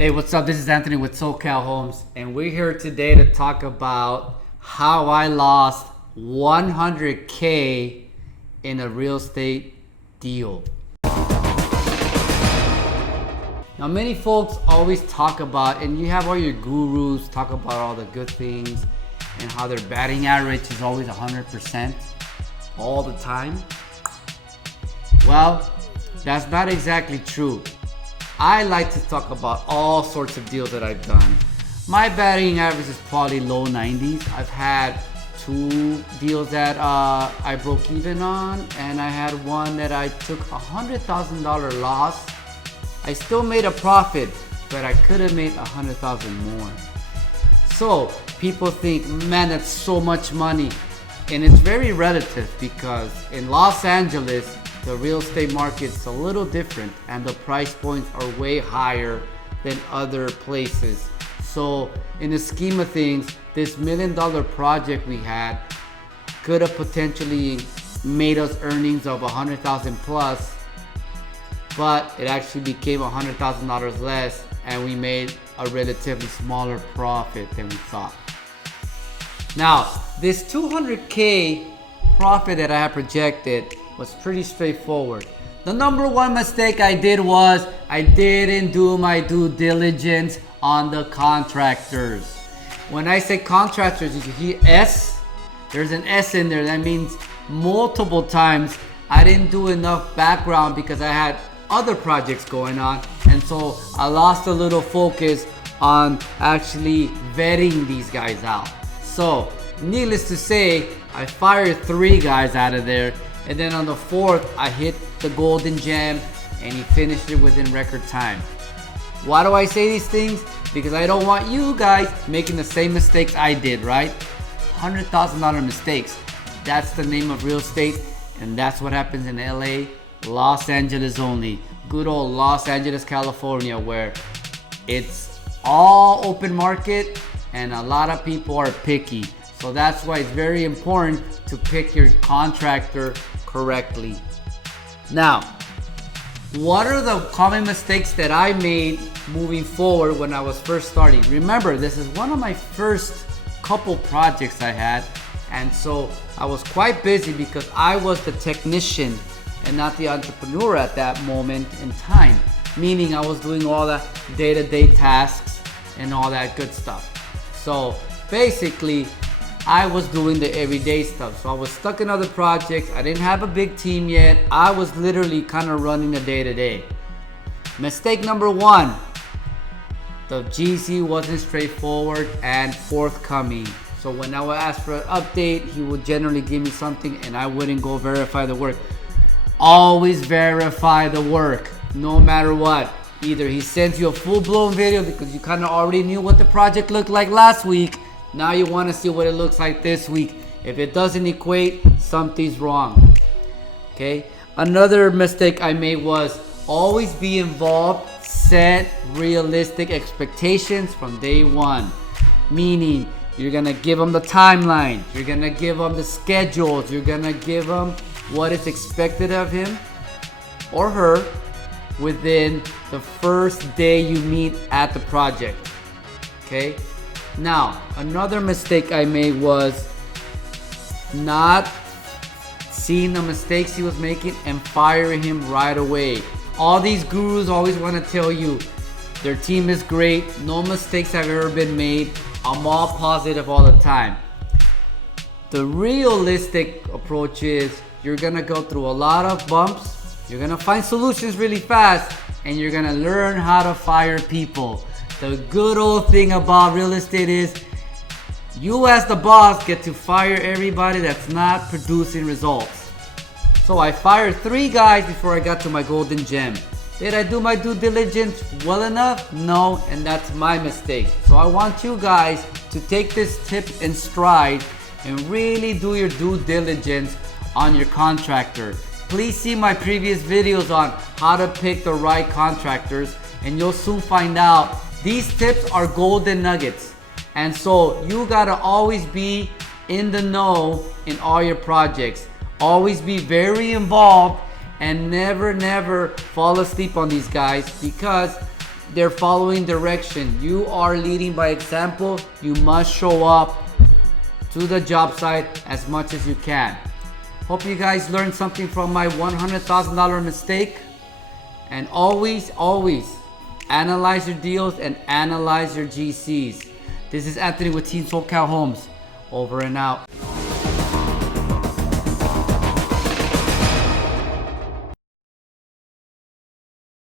Hey, what's up? This is Anthony with SoCal Homes, and we're here today to talk about how I lost 100K in a real estate deal. Now, many folks always talk about, and you have all your gurus talk about all the good things and how their batting average is always 100% all the time. Well, that's not exactly true. I like to talk about all sorts of deals that I've done. My batting average is probably low 90s. I've had 2 deals that I broke even on, and I had one that I took $100,000 loss. I still made a profit, but I could have made $100,000 more. So people think, man, that's so much money. And it's very relative because in Los Angeles, the real estate market's a little different and the price points are way higher than other places. So in the scheme of things, this $1 million project we had could have potentially made us earnings of $100,000 plus, but it actually became $100,000 less and we made a relatively smaller profit than we thought. Now, this 200K profit that I had projected was pretty straightforward. The number one mistake I did was I didn't do my due diligence on the contractors. When I say contractors, you hear S, there's an S in there. That means multiple times I didn't do enough background because I had other projects going on, and so I lost a little focus on actually vetting these guys out. So needless to say, I fired 3 guys out of there, and then on the 4th I hit the golden gem and he finished it within record time. Why do I say these things? Because I don't want you guys making the same mistakes I did, right? $100,000 mistakes. That's the name of real estate, and that's what happens in LA, Los Angeles only. Good old Los Angeles, California, where it's all open market and a lot of people are picky. So that's why it's very important to pick your contractor correctly. Now, what are the common mistakes that I made moving forward when I was first starting? Remember, this is one of my first couple projects I had, and so I was quite busy because I was the technician and not the entrepreneur at that moment in time, meaning I was doing all the day-to-day tasks and all that good stuff. So basically, I was doing the everyday stuff. So I was stuck in other projects. I didn't have a big team yet. I was literally kind of running the day-to-day. Mistake number 1, the GC wasn't straightforward and forthcoming. So when I would ask for an update, he would generally give me something and I wouldn't go verify the work. Always verify the work, no matter what. Either he sends you a full-blown video because you kind of already knew what the project looked like last week. Now you want to see what it looks like this week. If it doesn't equate, something's wrong. Okay? Another mistake I made was always be involved. Set realistic expectations from day one. Meaning, you're going to give them the timeline. You're going to give them the schedules. You're going to give them what is expected of him or her within the first day you meet at the project. Okay? Now, another mistake I made was not seeing the mistakes he was making and firing him right away. All these gurus always want to tell you their team is great, no mistakes have ever been made, I'm all positive all the time. The realistic approach is you're gonna go through a lot of bumps, you're gonna find solutions really fast, and you're gonna learn how to fire people. The good old thing about real estate is you as the boss get to fire everybody that's not producing results. So I fired 3 guys before I got to my golden gem. Did I do my due diligence well enough? No, and that's my mistake. So I want you guys to take this tip in stride and really do your due diligence on your contractor. Please see my previous videos on how to pick the right contractors, and you'll soon find out these tips are golden nuggets. And so you gotta always be in the know in all your projects. Always be very involved and never fall asleep on these guys, because they're following direction. You are leading by example. You must show up to the job site as much as you can. Hope you guys learned something from my $100,000 mistake. And always, always analyze your deals and analyze your GCs. This is Anthony with Team SoCal Homes. Over and out.